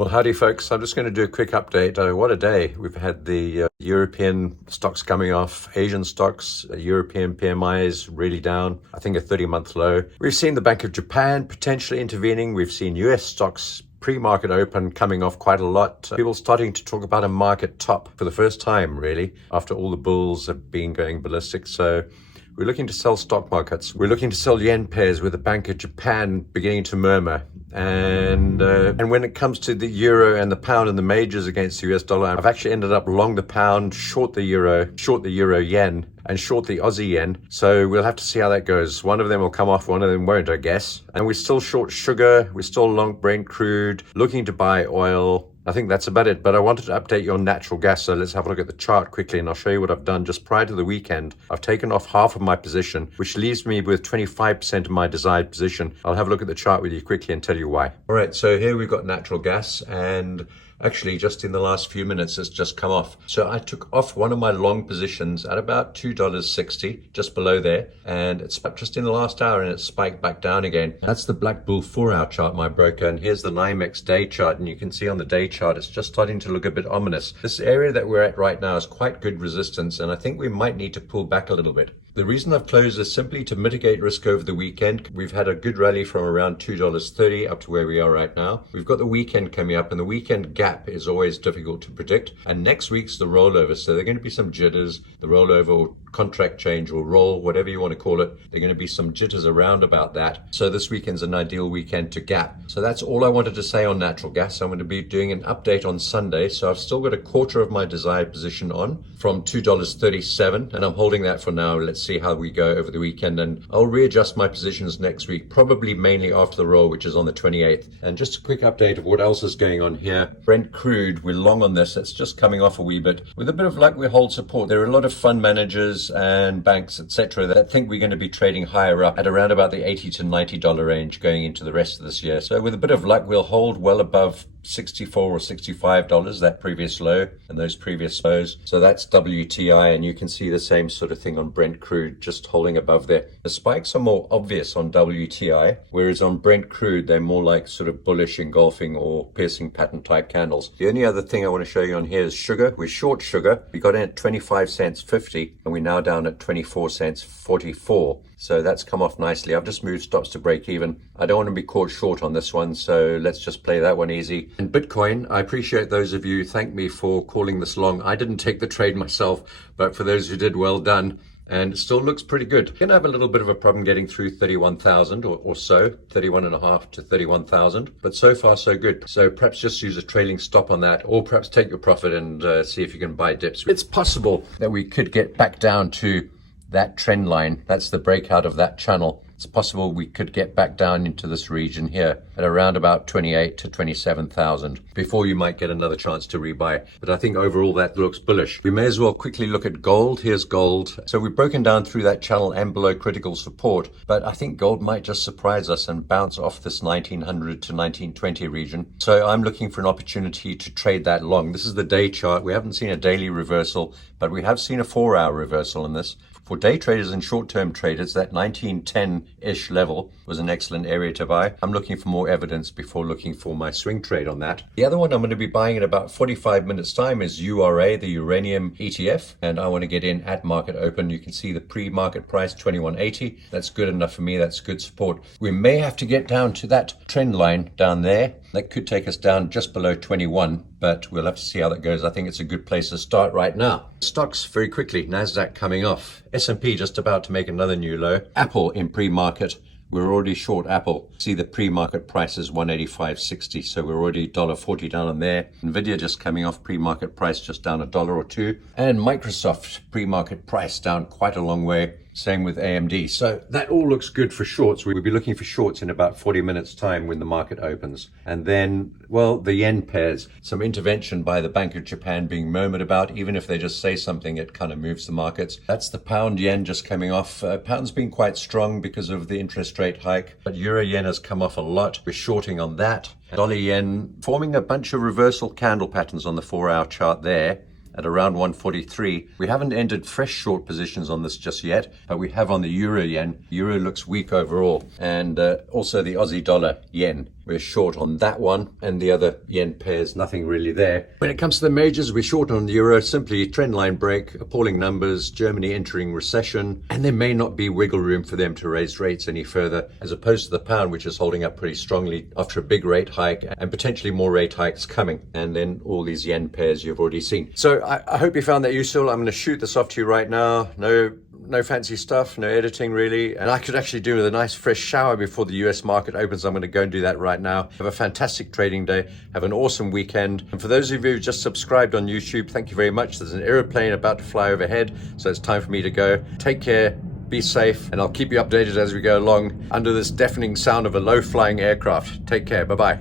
Well, howdy folks. I'm just going to do a quick update. What a day. We've had the European stocks coming off, Asian stocks, European PMIs really down, I think a 30-month low. We've seen the Bank of Japan potentially intervening. We've seen US stocks pre-market open coming off quite a lot. People starting to talk about a market top for the first time, really, after all the bulls have been going ballistic. So we're looking to sell stock markets. We're looking to sell yen pairs with the Bank of Japan beginning to murmur. And when it comes to the euro and the pound and the majors against the US dollar, I've actually ended up long the pound, short the euro yen, and short the Aussie yen. So we'll have to see how that goes. One of them will come off, one of them won't, I guess. And we're still short sugar, we're still long Brent crude, looking to buy oil. I think that's about it, but I wanted to update you on natural gas, so let's have a look at the chart quickly and I'll show you what I've done just prior to the weekend. I've taken off half of my position, which leaves me with 25% of my desired position. I'll have a look at the chart with you quickly and tell you why. All right, so here we've got natural gas, and actually just in the last few minutes it's just come off. So I took off one of my long positions at about $2.60, just below there, and it's just in the last hour and it spiked back down again. That's the Black Bull 4-hour chart, my broker, and here's the NYMEX day chart, and you can see on the day chart it's just starting to look a bit ominous. This area that we're at right now is quite good resistance, and I think we might need to pull back a little bit. The reason I've closed is simply to mitigate risk over the weekend. We've had a good rally from around $2.30 up to where we are right now. We've got the weekend coming up, and the weekend gap is always difficult to predict. And next week's the rollover, so there are going to be some jitters. The rollover or contract change or roll, whatever you want to call it, there are going to be some jitters around about that. So this weekend's an ideal weekend to gap. So that's all I wanted to say on natural gas. I'm going to be doing an update on Sunday. So I've still got a quarter of my desired position on from $2.37, and I'm holding that for now. Let's see how we go over the weekend, and I'll readjust my positions next week, probably mainly after the roll, which is on the 28th. And just a quick update of what else is going on here. Brent Crude, we're long on this. It's just coming off a wee bit. With a bit of luck, we hold support. There are a lot of fund managers and banks, etc., that think we're going to be trading higher up at around about the $80 to $90 range going into the rest of this year. So with a bit of luck, we'll hold well above $64 or $65, that previous low and those previous lows. So that's WTI, and you can see the same sort of thing on Brent Crude, just holding above there. The spikes are more obvious on WTI, whereas on Brent Crude, they're more like sort of bullish engulfing or piercing pattern type candles. The only other thing I want to show you on here is sugar. We're short sugar. We got in at 25 cents 50, and we're now down at 24 cents 44. So that's come off nicely. I've just moved stops to break even. I don't want to be caught short on this one, so let's just play that one easy. And Bitcoin, I appreciate those of you who thank me for calling this long. I didn't take the trade myself, but for those who did, well done. And it still looks pretty good. Gonna have a little bit of a problem getting through 31,000 or so, 31.5 to 31,000, but so far so good. So perhaps just use a trailing stop on that, or perhaps take your profit and see if you can buy dips. It's possible that we could get back down to that trend line. That's the breakout of that channel. It's possible we could get back down into this region here at around about 28 to 27,000 before you might get another chance to rebuy. But I think overall that looks bullish. We may as well quickly look at gold. Here's gold. So we've broken down through that channel and below critical support, but I think gold might just surprise us and bounce off this 1900 to 1920 region. So I'm looking for an opportunity to trade that long. This is the day chart. We haven't seen a daily reversal, but we have seen a 4-hour reversal in this. For day traders and short-term traders, that 1910-ish level was an excellent area to buy. I'm looking for more evidence before looking for my swing trade on that. The other one I'm going to be buying in about 45 minutes time is URA, the Uranium ETF, and I want to get in at market open. You can see the pre-market price, 21.80. That's good enough for me. That's good support. We may have to get down to that trend line down there. That could take us down just below 21, but we'll have to see how that goes. I think it's a good place to start right now. Stocks very quickly. NASDAQ coming off. S&P just about to make another new low. Apple in pre-market. We're already short Apple. See the pre-market price is 185.60, so we're already $1.40 down on there. Nvidia just coming off pre-market price, just down $1 or $2. And Microsoft pre-market price down quite a long way. Same with AMD. So that all looks good for shorts. We'll be looking for shorts in about 40 minutes time when the market opens. And then, well, the yen pairs. Some intervention by the Bank of Japan being murmured about. Even if they just say something, it kind of moves the markets. That's the pound yen just coming off. Pound's been quite strong because of the interest rate hike, but euro yen has come off a lot. We're shorting on that. Dollar yen forming a bunch of reversal candle patterns on the 4-hour chart there. at around 143. We haven't entered fresh short positions on this just yet, but we have on the euro yen. Euro looks weak overall, and also the Aussie dollar yen. We're short on that one, and the other yen pairs, nothing really there. When it comes to the majors, we're short on the euro, simply trendline break, appalling numbers, Germany entering recession, and there may not be wiggle room for them to raise rates any further, as opposed to the pound, which is holding up pretty strongly after a big rate hike and potentially more rate hikes coming, and then all these yen pairs you've already seen. So I hope you found that useful. I'm going to shoot this off to you right now. No fancy stuff, no editing really. And I could actually do with a nice fresh shower before the US market opens. I'm going to go and do that right now. Have a fantastic trading day. Have an awesome weekend. And for those of you who just subscribed on YouTube, thank you very much. There's an aeroplane about to fly overhead, so it's time for me to go. Take care, be safe, and I'll keep you updated as we go along under this deafening sound of a low-flying aircraft. Take care. Bye-bye.